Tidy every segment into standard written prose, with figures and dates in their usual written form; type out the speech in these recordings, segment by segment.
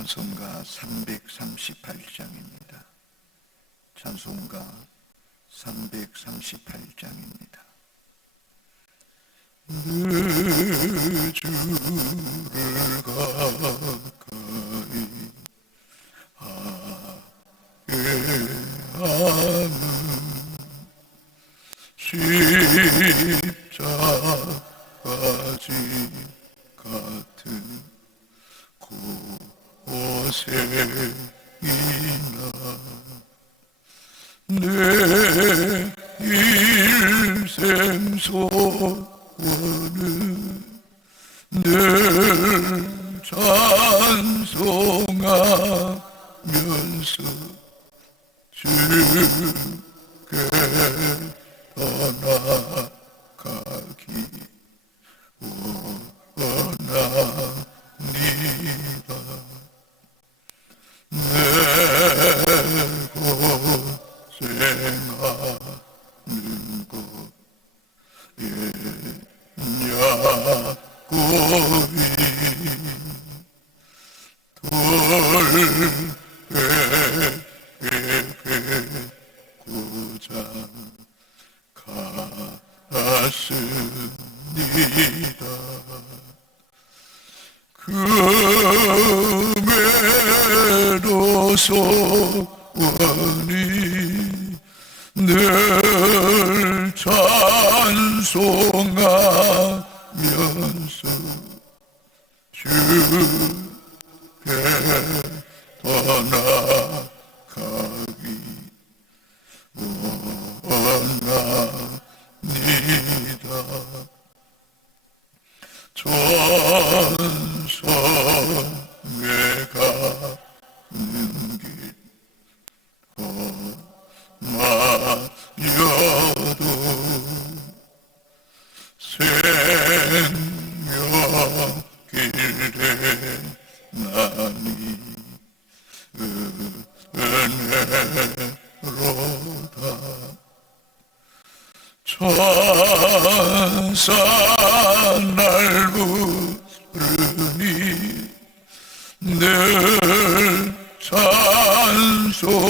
찬송가 338장입니다. 찬송가 338장입니다. 내 주를 가까이 하게 하는 십자가지 같은 곳에 있나 내 일생 소원은 늘 찬송하면서 주께 떠나가기 원합니다. 내 고생하는 것 야곱이 돌베고자 갔습니다. 금에도 소원이 늘 찬송하면서 주께 떠나가기 원합니다. 전성에 가는 길 험하여도 생명길에 나니 은혜로다. 천사 날 부르니 늘 찬송하면서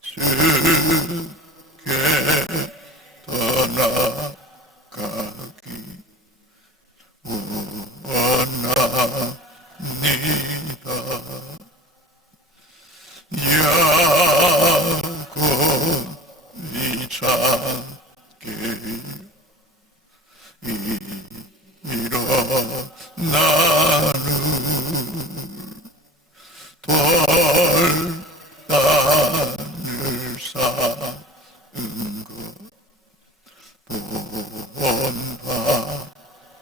주께 떠나가기 원합니다. 야곱이 찾게 일어나는 돌단을 쌓은 것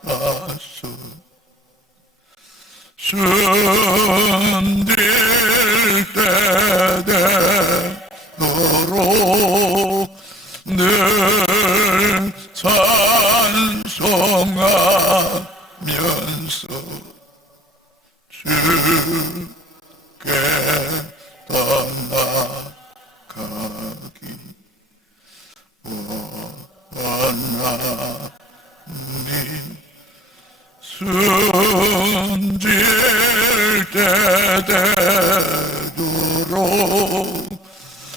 본받았어. 순딜 때 되도록 늘 찬송하면서 주께 떠나가기 원하니 순질 때 되도록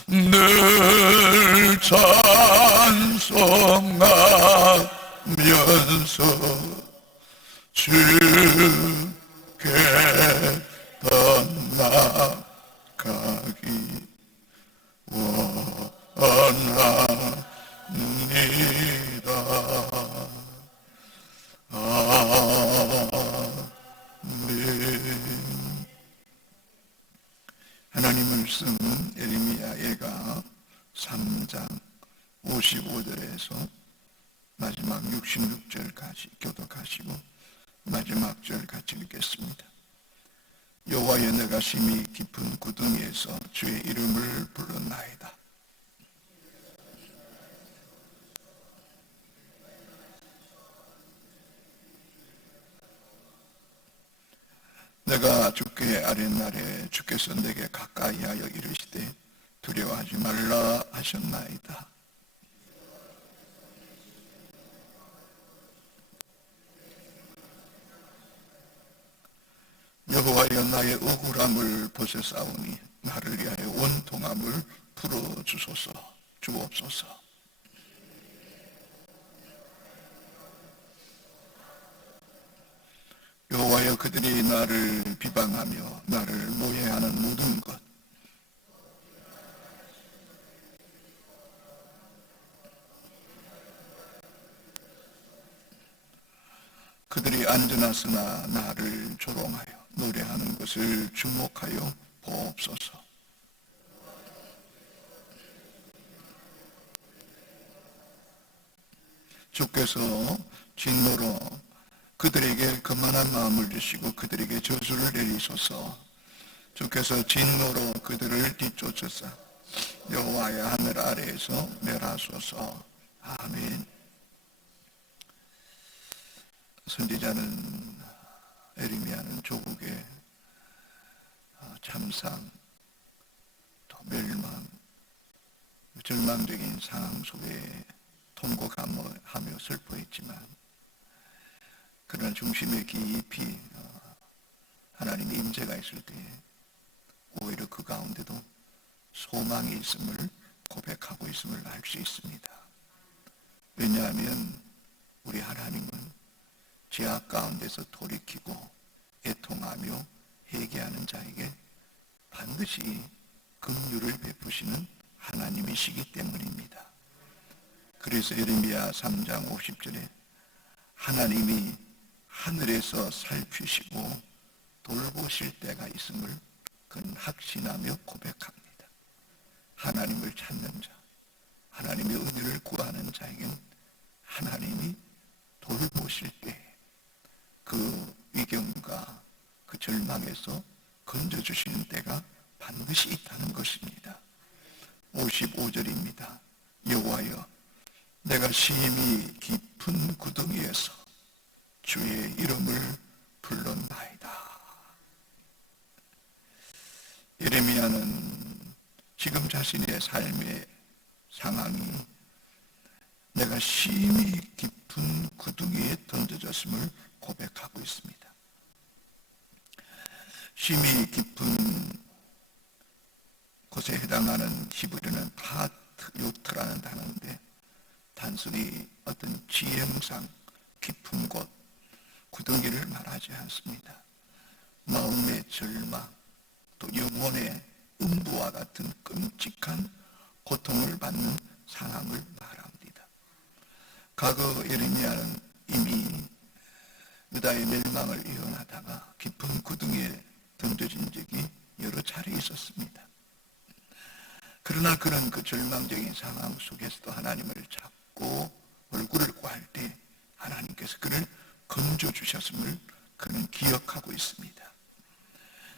늘 찬송하면서 주께 떠나가기 원합니다. 하나님 말씀 예레미야 예가 3장 55절에서 마지막 66절까지 교독하시고 마지막 절 같이 읽겠습니다. 여호와여 내가 심히 깊은 구덩이에서 주의 이름을 불렀나이다. 내가 주께 아랫날에 주께서 내게 가까이 하여 이르시되 두려워하지 말라 하셨나이다. 여호와여 나의 억울함을 보셨사오니 나를 위하여 원통함을 풀어주소서. 주옵소서. 여호와여 그들이 나를 비방하며 나를 모해하는 모든 것 그들이 앉아나서나 나를 조롱하여 노래하는 것을 주목하여 보옵소서. 주께서 진노로 그들에게 거만한 마음을 주시고 그들에게 저주를 내리소서. 주께서 진노로 그들을 뒤쫓으사 여호와의 하늘 아래에서 멸하소서. 아멘. 선지자는 에레미야는 조국의 참상 또 멸망 절망적인 상황 속에 통곡하며 슬퍼했지만 그러나 중심에 깊이 하나님의 임재가 있을 때 오히려 그 가운데도 소망이 있음을 고백하고 있음을 알 수 있습니다. 왜냐하면 우리 하나님은 죄악 가운데서 돌이키고 애통하며 회개하는 자에게 반드시 긍휼을 베푸시는 하나님이시기 때문입니다. 그래서 에레미야 3장 50절에 하나님이 하늘에서 살피시고 돌보실 때가 있음을 그는 확신하며 고백합니다. 하나님을 찾는 자, 하나님의 은혜를 구하는 자에겐 하나님이 돌보실 때 그 위경과 그 절망에서 건져주시는 때가 반드시 있다는 것입니다. 55절입니다. 여호와여 내가 심히 깊은 구덩이에서 주의 이름을 불렀나이다. 예레미야는 지금 자신의 삶의 상황이 내가 심히 깊은 구덩이에 던져졌음을 고백하고 있습니다. 심히 깊은 곳에 해당하는 히브리어는 요트라는 단어인데 단순히 어떤 지형상 깊은 곳, 구덩이를 말하지 않습니다. 마음의 절망, 또 영혼의 음부와 같은 끔찍한 고통을 받는 상황을 말합니다. 과거 예레미야는 이미 유다의 멸망을 예언하다가 깊은 구덩이에 던져진 적이 여러 차례 있었습니다. 그러나 그런 그 절망적인 상황 속에서도 하나님을 찾고 얼굴을 구할 때 하나님께서 그를 건져주셨음을 그는 기억하고 있습니다.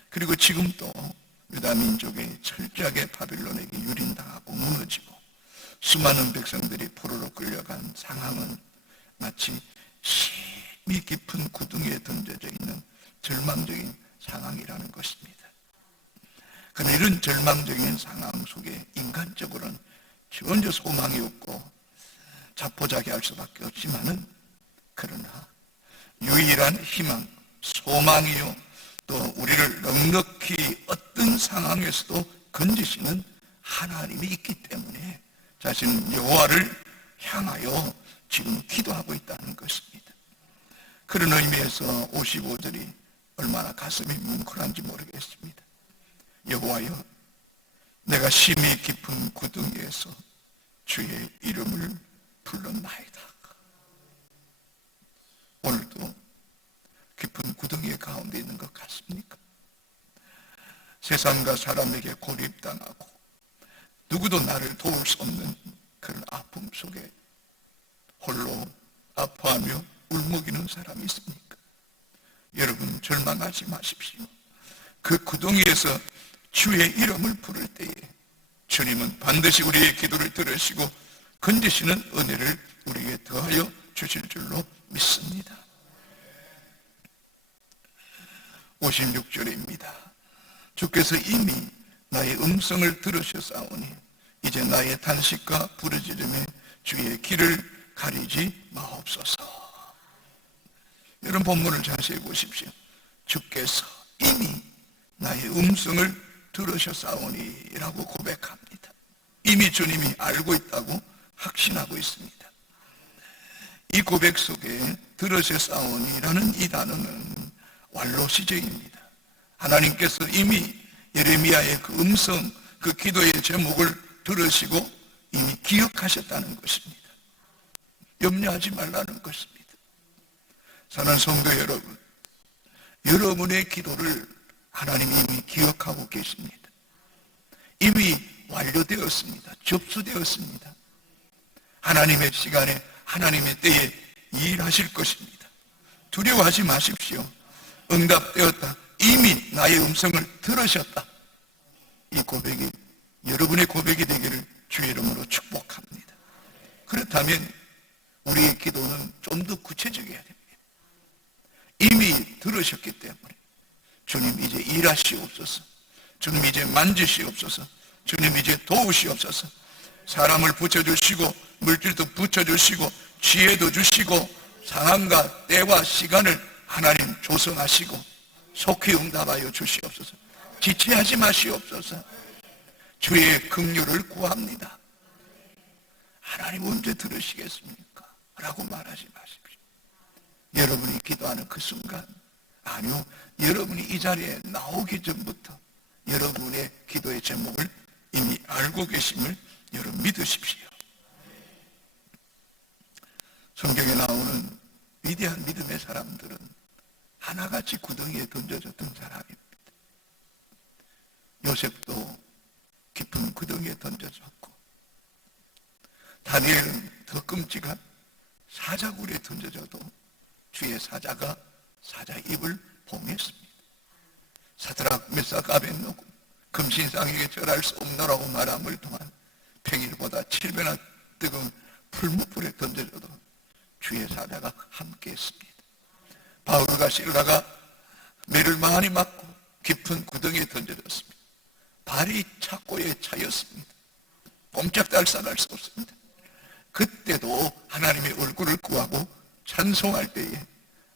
그리고 지금도 유다 민족이 철저하게 바빌론에게 유린당하고 무너지고 수많은 백성들이 포로로 끌려간 상황은 마치 심히 깊은 구덩이에 던져져 있는 절망적인 상황이라는 것입니다. 그러나 이런 절망적인 상황 속에 인간적으로는 전혀 소망이 없고 자포자기할 수밖에 없지만은 그러나 유일한 희망, 소망이요 또 우리를 넉넉히 어떤 상황에서도 건지시는 하나님이 있기 때문에 자신은 여호와를 향하여 지금 기도하고 있다는 것입니다. 그런 의미에서 55절이 얼마나 가슴이 뭉클한지 모르겠습니다. 여호와여 내가 심히 깊은 구덩이에서 주의 이름을 불렀나이다. 오늘도 깊은 구덩이 가운데 있는 것 같습니까? 세상과 사람에게 고립당하고 누구도 나를 도울 수 없는 그런 아픔 속에 홀로 아파하며 울먹이는 사람이 있습니까? 여러분 절망하지 마십시오. 그 구덩이에서 주의 이름을 부를 때에 주님은 반드시 우리의 기도를 들으시고 건지시는 은혜를 우리에게 더하여 주실 줄로 믿습니다. 56절입니다. 주께서 이미 나의 음성을 들으셨사오니 이제 나의 탄식과 부르짖음에 주의 길을 가리지 마옵소서. 이런 본문을 자세히 보십시오. 주께서 이미 나의 음성을 들으셨사오니 라고 고백합니다. 이미 주님이 알고 있다고 확신하고 있습니다. 이 고백 속에 들으셨사오니라는 이 단어는 완로 시제입니다. 하나님께서 이미 예레미야의 그 음성, 그 기도의 제목을 들으시고 이미 기억하셨다는 것입니다. 염려하지 말라는 것입니다. 사랑하는 성도 여러분, 여러분의 기도를 하나님이 이미 기억하고 계십니다. 이미 완료되었습니다. 접수되었습니다. 하나님의 시간에 하나님의 때에 일하실 것입니다. 두려워하지 마십시오. 응답되었다. 이미 나의 음성을 들으셨다. 이 고백이 여러분의 고백이 되기를 주의 이름으로 축복합니다. 그렇다면 우리의 기도는 좀 더 구체적이어야 됩니다. 이미 들으셨기 때문에 주님 이제 일하시옵소서. 주님 이제 만지시옵소서. 주님 이제 도우시옵소서. 사람을 붙여주시고 물질도 붙여주시고 지혜도 주시고 상황과 때와 시간을 하나님 조성하시고 속히 응답하여 주시옵소서. 지체하지 마시옵소서. 주의 긍휼을 구합니다. 하나님 언제 들으시겠습니까? 라고 말하지 마십시오. 여러분이 기도하는 그 순간, 아니요, 여러분이 이 자리에 나오기 전부터 여러분의 기도의 제목을 이미 알고 계심을 여러분 믿으십시오. 성경에 나오는 위대한 믿음의 사람들은 하나같이 구덩이에 던져졌던 사람입니다. 요셉도 깊은 구덩이에 던져졌고, 다니엘은 더 끔찍한 사자굴에 던져져도 주의 사자가 사자 입을 봉했습니다. 사드락 메삭 아벳노고 금신상에게 절할 수 없노라고 말함을 통한 평일보다 7배나 뜨거운 풀무불에 던져져도 주의 사자가 함께했습니다. 바울과 실라가 매를 많이 맞고 깊은 구덩이에 던져졌습니다. 발이 착고에 차였습니다. 꼼짝달싹할 수 없습니다. 그때도 하나님의 얼굴을 구하고 찬송할 때에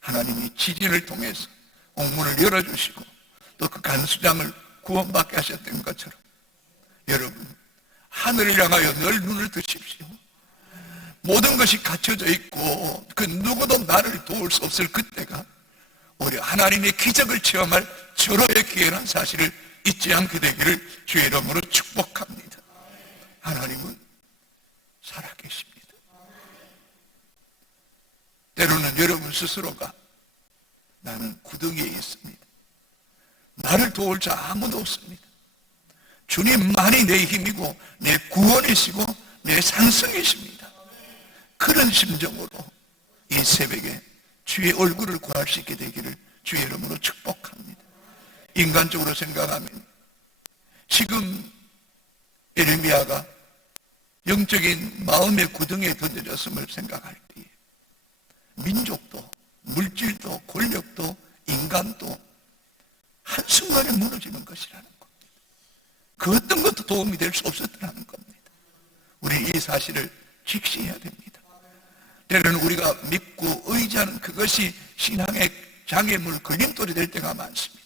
하나님이 지진을 통해서 옥문을 열어주시고 또 그 간수장을 구원받게 하셨던 것처럼 여러분, 하늘을 향하여 늘 눈을 뜨십시오. 모든 것이 갖춰져 있고 그 누구도 나를 도울 수 없을 그때가 오히려 하나님의 기적을 체험할 절호의 기회라는 사실을 잊지 않게 되기를 주의 이름으로 축복합니다. 하나님은 살아계십니다. 때로는 여러분 스스로가 나는 구덩이에 있습니다. 나를 도울 자 아무도 없습니다. 주님만이 내 힘이고 내 구원이시고 내 산성이십니다. 그런 심정으로 이 새벽에 주의 얼굴을 구할 수 있게 되기를 주의 이름으로 축복합니다. 인간적으로 생각하면 지금 예레미야가 영적인 마음의 구덩이에 던져졌음을 생각할 때에 민족도 물질도 권력도 인간도 한순간에 무너지는 것이라는 겁니다. 그 어떤 것도 도움이 될 수 없었다는 겁니다. 우리 이 사실을 직시해야 됩니다. 때로는 우리가 믿고 의지하는 그것이 신앙의 장애물 걸림돌이 될 때가 많습니다.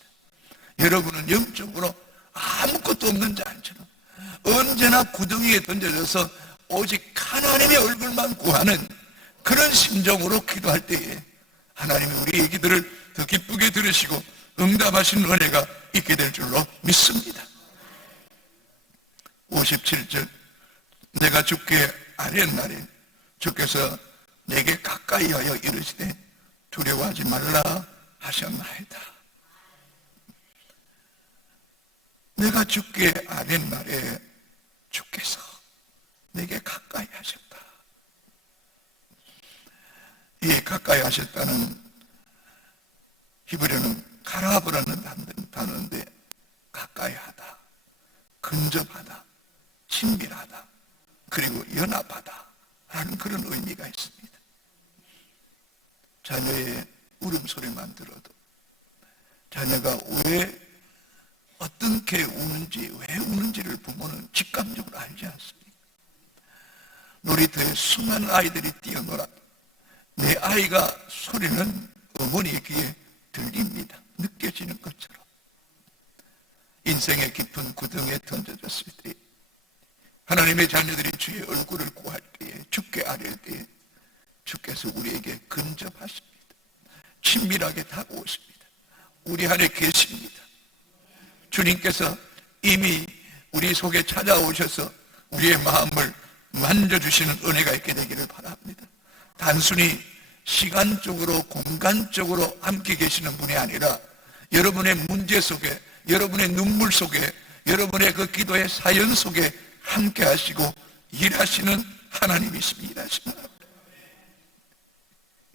여러분은 영적으로 아무것도 없는 자처럼 언제나 구덩이에 던져져서 오직 하나님의 얼굴만 구하는 그런 심정으로 기도할 때에 하나님이 우리의 기도를 더 기쁘게 들으시고 응답하시는 은혜가 있게 될 줄로 믿습니다. 57절, 내가 주께 아뢰날에 주께서 내게 가까이 하여 이르시되 두려워하지 말라 하셨나이다. 내가 주께 아뢰날에 주께서 내게 가까이 하셨다. 이 가까이 하셨다는 히브리어는 카라브라는 단어인데 가까이 하다, 근접하다, 친밀하다, 그리고 연합하다 라는 그런 의미가 있습니다. 자녀의 울음소리만 들어도 자녀가 왜 어떻게 우는지, 왜 우는지를 부모는 직감적으로 알지 않습니까? 놀이터에 수많은 아이들이 뛰어놀아 내 아이가 소리는 어머니의 귀에 들립니다. 느껴지는 것처럼 인생의 깊은 구덩이에 던져졌을 때, 하나님의 자녀들이 주의 얼굴을 구할 때에, 주께 아뢰 때에 주께서 우리에게 근접하십니다. 친밀하게 다가오십니다. 우리 안에 계십니다. 주님께서 이미 우리 속에 찾아오셔서 우리의 마음을 만져주시는 은혜가 있게 되기를 바랍니다. 단순히 시간적으로 공간적으로 함께 계시는 분이 아니라 여러분의 문제 속에, 여러분의 눈물 속에, 여러분의 그 기도의 사연 속에 함께 하시고 일하시는 하나님이십니다. 일하시는 하나님.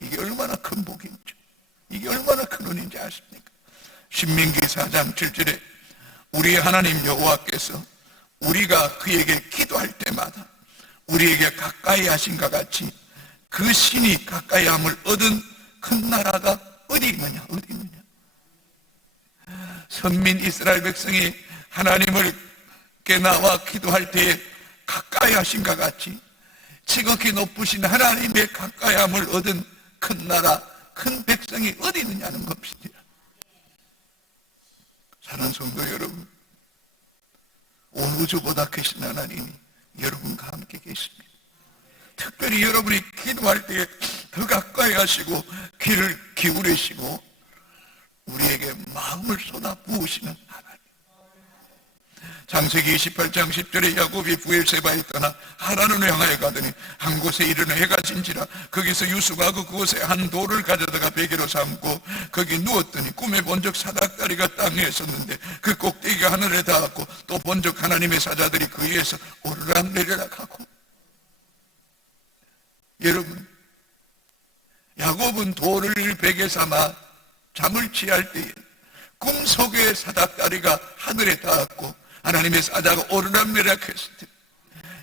이게 얼마나 큰 복인지, 이게 얼마나 큰 은인지 아십니까? 신명기 4장 7절에 우리 하나님 여호와께서 우리가 그에게 기도할 때마다 우리에게 가까이 하신과 같이 그 신이 가까이함을 얻은 큰 나라가 어디 있느냐, 어디 있느냐. 선민 이스라엘 백성이 하나님께 나와 기도할 때에 가까이 하신과 같이 지극히 높으신 하나님의 가까이함을 얻은 큰 나라, 큰 백성이 어디 있느냐는 것입니다. 사랑하는 성도 여러분, 온 우주보다 크신 하나님이 여러분과 함께 계십니다. 특별히 여러분이 기도할 때에 더 가까이 하시고 귀를 기울이시고 우리에게 마음을 쏟아 부으시는 하나님. 창세기 28장 10절에 야곱이 부엘세바에 떠나 하란을 향하여 가더니 한 곳에 이르러 해가 진지라 거기서 유수가 그곳에 한 돌을 가져다가 베개로 삼고 거기 누웠더니 꿈에 본적 사닥다리가 땅에 있었는데 그 꼭대기가 하늘에 닿았고 또 본적 하나님의 사자들이 그 위에서 오르락내리락 하고. 여러분, 야곱은 돌을 베개 삼아 잠을 취할 때에 꿈속에 사닥다리가 하늘에 닿았고 하나님의 사자가 오르락내리락 했을 때,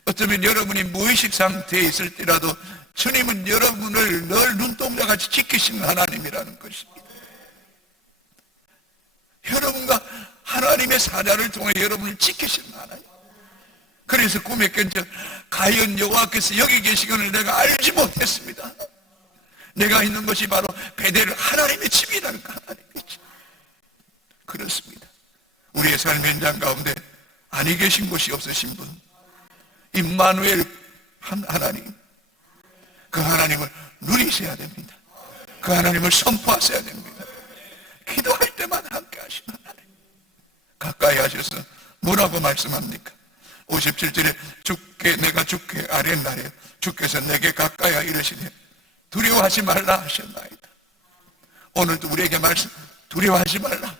어쩌면 여러분이 무의식 상태에 있을 때라도 주님은 여러분을 늘 눈동자같이 지키시는 하나님이라는 것입니다. 여러분과 하나님의 사자를 통해 여러분을 지키시는 하나님. 그래서 꿈에 깬적 과연 여호와께서 여기 계시거늘 내가 알지 못했습니다. 내가 있는 것이 바로 베델 하나님의 집이라는 그 하나님의 집. 그렇습니다. 우리의 삶의 현장 가운데 아니 계신 곳이 없으신 분, 임마누엘 하나님, 그 하나님을 누리셔야 됩니다. 그 하나님을 선포하셔야 됩니다. 기도할 때마다 함께 하시는 하나님. 가까이 하셔서 뭐라고 말씀합니까? 57절에 주께 내가 주께 아뢰나래 주께서 내게 가까이 이르시되 두려워하지 말라 하셨나이다. 오늘도 우리에게 말씀, 두려워하지 말라.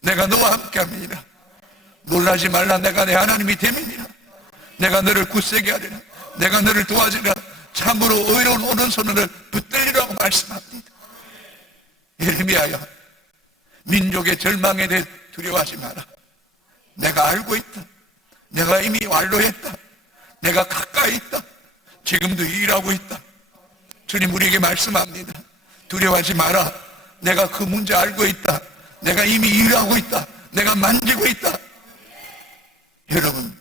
내가 너와 함께 합니다. 놀라지 말라. 내가 내 하나님이 됨이니라. 내가 너를 굳세게 하리라. 내가 너를 도와주리라. 참으로 의로운 오른손을 붙들리라고 말씀합니다. 예레미야야, 민족의 절망에 대해 두려워하지 마라. 내가 알고 있다. 내가 이미 완료했다. 내가 가까이 있다. 지금도 일하고 있다. 주님 우리에게 말씀합니다. 두려워하지 마라. 내가 그 문제 알고 있다. 내가 이미 일하고 있다. 내가 만지고 있다. 여러분,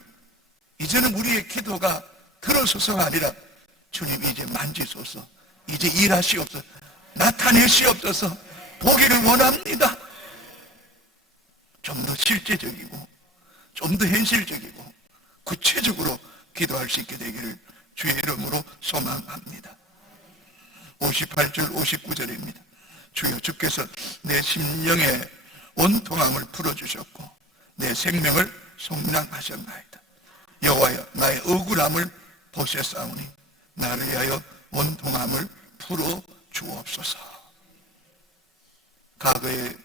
이제는 우리의 기도가 들어서서가 아니라 주님 이제 만지소서, 이제 일하시옵소서, 나타내시옵소서, 보기를 원합니다. 좀 더 실제적이고 좀 더 현실적이고 구체적으로 기도할 수 있게 되기를 주의 이름으로 소망합니다. 58절 59절입니다. 주여 주께서 내 심령의 원통함을 풀어주셨고 내 생명을 속량하셨나이다. 여호와여 나의 억울함을 보셨사오니 나를 위하여 원통함을 풀어 주옵소서. 과거에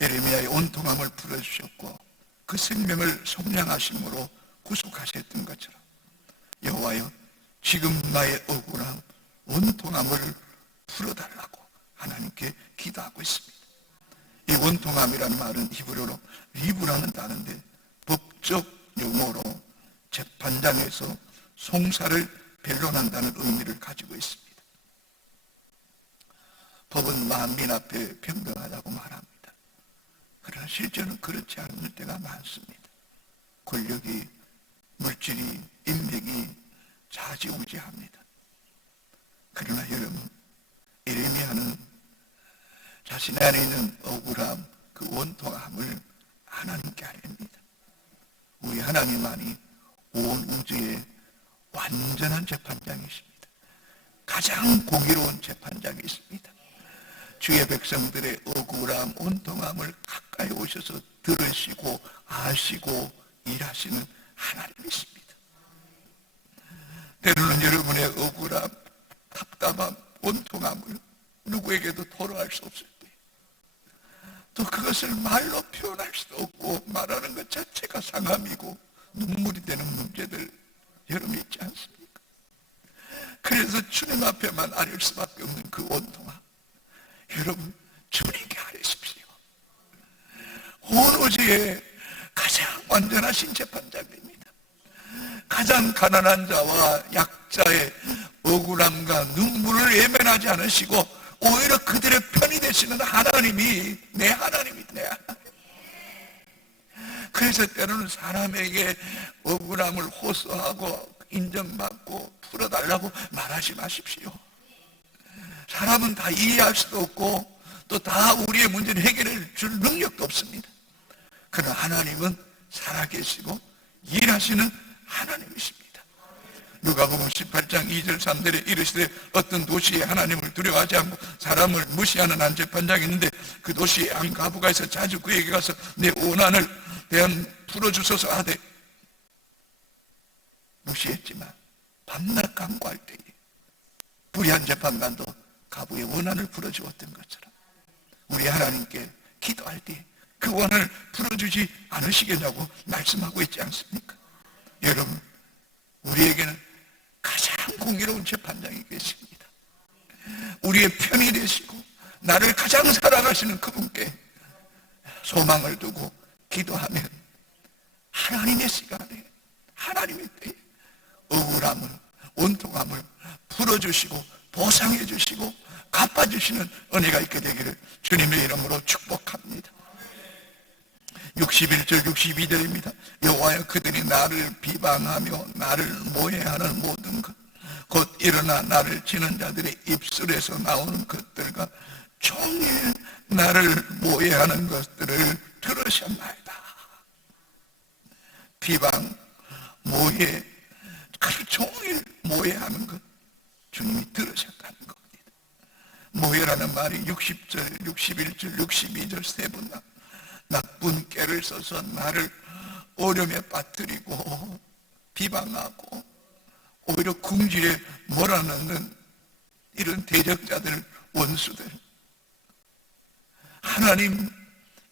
예레미야의 원통함을 풀어주셨고 그 생명을 속량하심으로 구속하셨던 것처럼 여호와여 지금 나의 억울함, 원통함을 풀어달라고 하나님께 기도하고 있습니다. 이 원통함이라는 말은 히브리어로 리브라는 단어인데 법적 용어로 재판장에서 송사를 변론한다는 의미를 가지고 있습니다. 법은 만민 앞에 평등하다고 말합니다. 그러나 실제는 그렇지 않을 때가 많습니다. 권력이, 물질이, 인맥이 좌지우지합니다. 그러나 여러분, 예레미야는 자신 안에 있는 억울함, 그 원통함을 하나님께 아닙니다. 우리 하나님만이 온 우주의 완전한 재판장이십니다. 가장 공의로운 재판장이 있습니다. 주의 백성들의 억울함, 온통함을 가까이 오셔서 들으시고 아시고 일하시는 하나님이십니다. 때로는 여러분의 억울함, 답답함, 온통함을 누구에게도 토로할 수 없을 때, 또 그것을 말로 표현할 수도 없고 말하는 것 자체가 상함이고 눈물이 되는 문제들 여러분 있지 않습니까? 그래서 주님 앞에만 아릴 수밖에 없는 그 온통함, 여러분 주님께 아리십시오. 온 우주의 가장 완전하신 재판장입니다. 가장 가난한 자와 약자의 억울함과 눈물을 예면하지 않으시고 오히려 그들의 편이 되시는 하나님이 내 하나님이 내 하나님. 그래서 때로는 사람에게 억울함을 호소하고 인정받고 풀어달라고 말하지 마십시오. 사람은 다 이해할 수도 없고 또 다 우리의 문제를 해결해 줄 능력도 없습니다. 그러나 하나님은 살아계시고 일하시는 하나님이십니다. 누가복음 18장 2절 3절에 이르시되 어떤 도시에 하나님을 두려워하지 않고 사람을 무시하는 한 재판장이 있는데 그 도시에 한 과부가 있어 자주 그에게 가서 내 원한을 대한 풀어주소서 하되 무시했지만 밤낮 간구할 때에 불의한 재판관도 과부의 원한을 풀어주었던 것처럼 우리 하나님께 기도할 때 그 원한을 풀어주지 않으시겠냐고 말씀하고 있지 않습니까? 여러분, 우리에게는 가장 공의로운 재판장이 계십니다. 우리의 편이 되시고 나를 가장 사랑하시는 그분께 소망을 두고 기도하면 하나님의 시간에 하나님의 때에 억울함을 온통함을 풀어주시고 보상해 주시고 갚아주시는 은혜가 있게 되기를 주님의 이름으로 축복합니다. 61절 62절입니다. 여호와여 그들이 나를 비방하며 나를 모해하는 모든 것 곧 일어나 나를 치는 자들의 입술에서 나오는 것들과 종일 나를 모해하는 것들을 들으셨나이다. 비방, 모해, 하루 종일 모해하는 것 주님이 들으셨다는 겁니다. 모해라는 말이 60절, 61절, 62절 세 번 나쁜 깨를 써서 나를 어려움에 빠뜨리고 비방하고 오히려 궁질에 몰아넣는 이런 대적자들, 원수들 하나님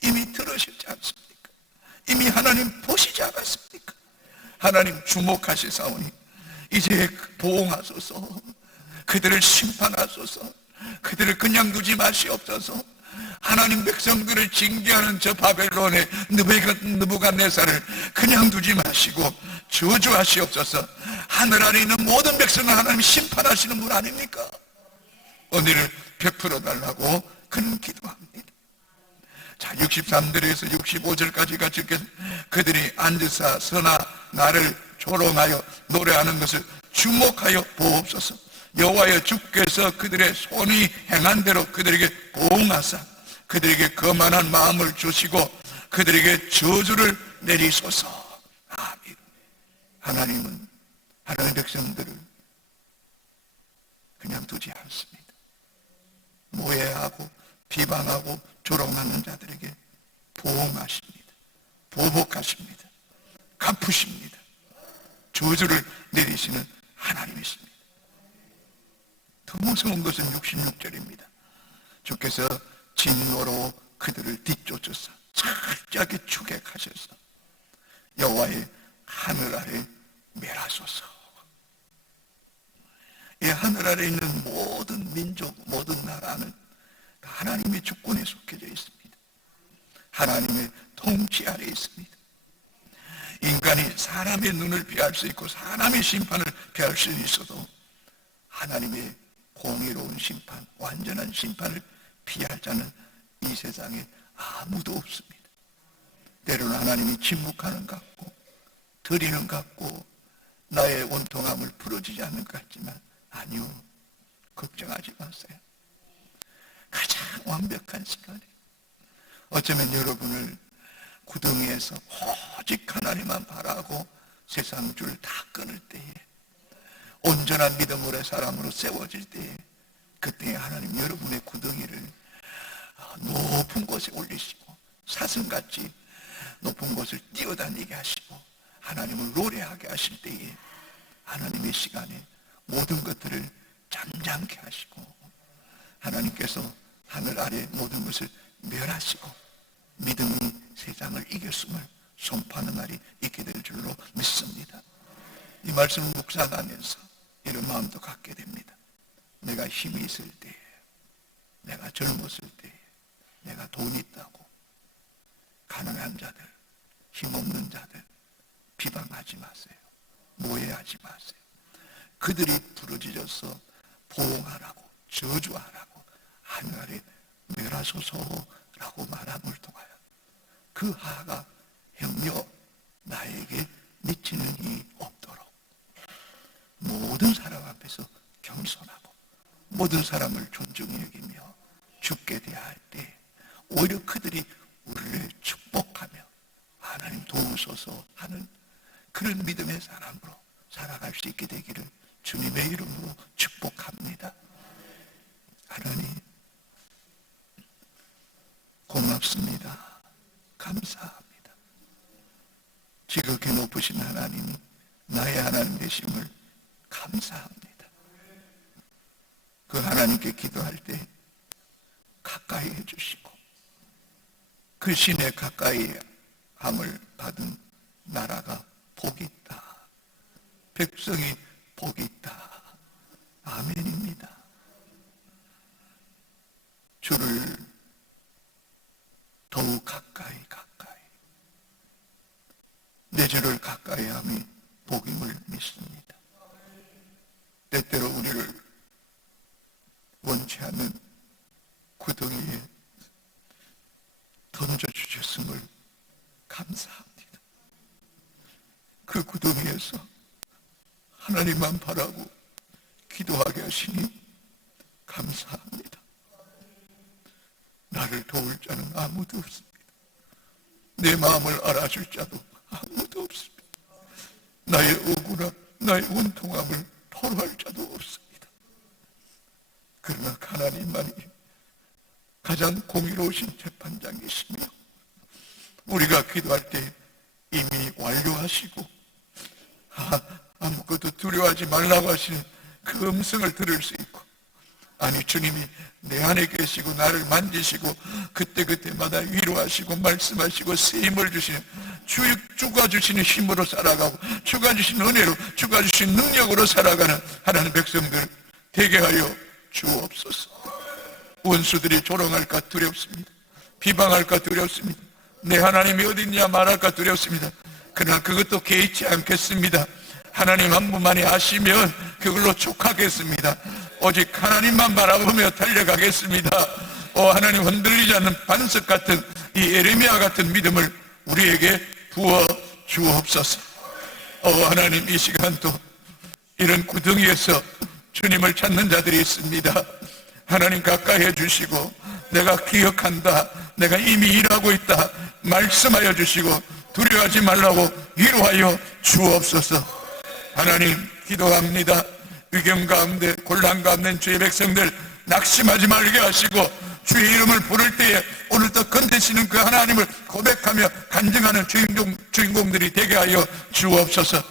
이미 들으셨지 않습니까? 이미 하나님 보시지 않았습니까? 하나님 주목하시사오니 이제 보응하소서, 그들을 심판하소서, 그들을 그냥 두지 마시옵소서. 하나님 백성들을 징계하는 저 바벨론의 느부갓네살을 그냥 두지 마시고 저주하시옵소서. 하늘 아래 있는 모든 백성을 하나님 심판하시는 분 아닙니까? 은혜를 베풀어 달라고 그는 기도합니다. 자, 63절에서 65절까지 같이 그들이 앉으사 서나 나를 조롱하여 노래하는 것을 주목하여 보옵소서. 여호와여 주께서 그들의 손이 행한 대로 그들에게 보응하사 그들에게 거만한 마음을 주시고 그들에게 저주를 내리소서. 아멘. 하나님은 하나님의 백성들을 그냥 두지 않습니다. 모해하고 비방하고 조롱하는 자들에게 보응하십니다. 보복하십니다. 갚으십니다. 저주를 내리시는 하나님이십니다. 더 무서운 것은 66절입니다. 주께서 진노로 그들을 뒤쫓으사 철저하게 추격하셔서 여호와의 하늘 아래 멸하소서. 이 하늘 아래 있는 모든 민족, 모든 나라는 하나님의 주권에 속해져 있습니다. 하나님의 통치 아래 있습니다. 인간이 사람의 눈을 피할 수 있고 사람의 심판을 피할 수 있어도 하나님의 공의로운 심판, 완전한 심판을 피할 자는 이 세상에 아무도 없습니다. 때로는 하나님이 침묵하는 것 같고 드리는 것 같고 나의 온통함을 풀어주지 않는 것 같지만 아니요, 걱정하지 마세요. 가장 완벽한 시간에 어쩌면 여러분을 구덩이에서 오직 하나님만 바라고 세상 줄 다 끊을 때에, 온전한 믿음으로의 사람으로 세워질 때에, 그때 하나님 여러분의 구덩이를 높은 곳에 올리시고 사슴같이 높은 곳을 뛰어다니게 하시고 하나님을 노래하게 하실 때에 하나님의 시간에 모든 것들을 잠잠케 하시고 하나님께서 하늘 아래 모든 것을 멸하시고 믿음이 세상을 이겼음을 선포하는 날이 있게 될 줄로 믿습니다. 이 말씀을 묵상하면서 이런 마음도 갖게 됩니다. 내가 힘이 있을 때에, 내가 젊었을 때에, 내가 돈이 있다고 가난한 자들, 힘없는 자들 비방하지 마세요. 모해하지 마세요. 그들이 부르짖어서 보응하라고, 저주하라고, 하늘에 멸하소서라고 말함을 통하여 그 하가 영영 나에게 미치는 일이 없도록 모든 사람 앞에서 겸손하고 모든 사람을 존중히 여기며 죽게 대할 때 오히려 그들이 우리를 축복하며 하나님 도우소서 하는 그런 믿음의 사람으로 살아갈 수 있게 되기를 주님의 이름으로 축복합니다. 하나님 고맙습니다. 감사합니다. 지극히 높으신 하나님이 나의 하나님 되심을 감사합니다. 그 하나님께 기도할 때 가까이 해주시고 그 신에 가까이 함을 받은 나라가 복이 있다. 백성이 복이 있다. 아멘입니다. 주를 더욱 가까이 내 주를 가까이 함이 복임을 믿습니다. 때때로 우리를 원치 않는 구덩이에 던져주셨음을 감사합니다. 그 구덩이에서 하나님만 바라고 기도하게 하시니 감사합니다. 나를 도울 자는 아무도 없습니다. 내 마음을 알아줄 자도 아무도 없습니다. 나의 억울함, 나의 원통함을 토로할 자도 없습니다. 그러나 하나님만이 가장 공의로우신 재판장이시며 우리가 기도할 때 이미 완료하시고 아무것도 두려워하지 말라고 하시는 그 음성을 들을 수 있고, 아니 주님이 내 안에 계시고 나를 만지시고 그때그때마다 위로하시고 말씀하시고 쓰임을 주시는 주가 주시는 힘으로 살아가고 주가 주신 은혜로 주가 주신 능력으로 살아가는 하나님 백성들 되게 하여 주옵소서. 원수들이 조롱할까 두렵습니다. 비방할까 두렵습니다. 내 하나님이 어딨냐 말할까 두렵습니다. 그러나 그것도 개의치 않겠습니다. 하나님 한 분만이 아시면 그걸로 촉하겠습니다. 오직 하나님만 바라보며 달려가겠습니다. 하나님 흔들리지 않는 반석 같은 이 에레미야 같은 믿음을 우리에게 부어 주옵소서. 하나님 이 시간도 이런 구덩이에서 주님을 찾는 자들이 있습니다. 하나님 가까이 해주시고 내가 기억한다, 내가 이미 일하고 있다 말씀하여 주시고 두려워하지 말라고 위로하여 주옵소서. 하나님 기도합니다. 위경 가운데 곤란 가운데 주의 백성들 낙심하지 말게 하시고 주의 이름을 부를 때에 오늘도 건대시는 그 하나님을 고백하며 간증하는 주인공들이 되게 하여 주옵소서.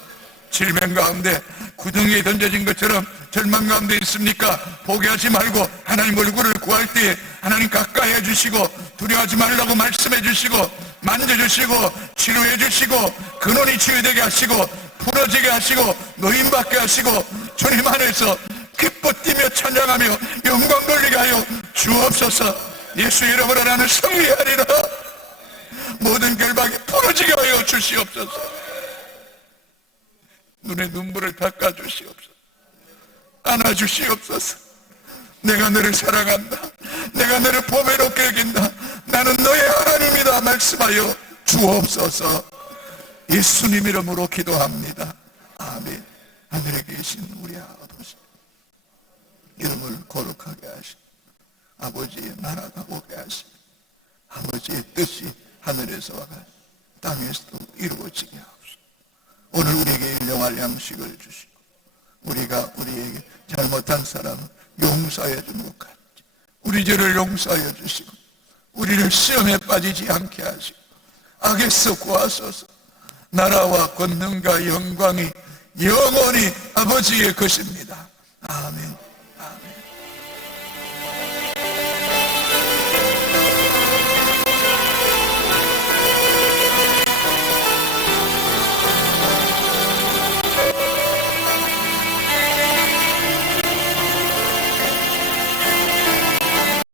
질병 가운데 구덩이에 던져진 것처럼 절망 가운데 있습니까? 포기하지 말고 하나님 얼굴을 구할 때에 하나님 가까이 해주시고 두려워하지 말라고 말씀해 주시고 만져주시고 치료해 주시고 근원이 치유되게 하시고 풀어지게 하시고 노인받게 하시고 주님 안에서 기뻐 뛰며 찬양하며 영광 돌리게 하여 주옵소서. 예수 이름으로 나는 승리하리라. 모든 결박이 풀어지게 하여 주시옵소서. 눈에 눈물을 닦아주시옵소서. 안아주시옵소서. 내가 너를 사랑한다, 내가 너를 보배롭게 여긴다, 나는 너의 하나님이다 말씀하여 주옵소서. 예수님 이름으로 기도합니다. 아멘. 하늘에 계신 우리 아버지, 이름을 거룩하게 하시고 아버지의 나라가 오게 하시고 아버지의 뜻이 하늘에서와 같이 땅에서도 이루어지게 하옵소서. 오늘 우리에게 일용할 양식을 주시고 우리가 우리에게 잘못한 사람을 용서해 준 것 같이 우리 죄를 용서해 주시고 우리를 시험에 빠지지 않게 하시고 악에서 구하소서. 나라와 권능과 영광이 영원히 아버지의 것입니다. 아멘.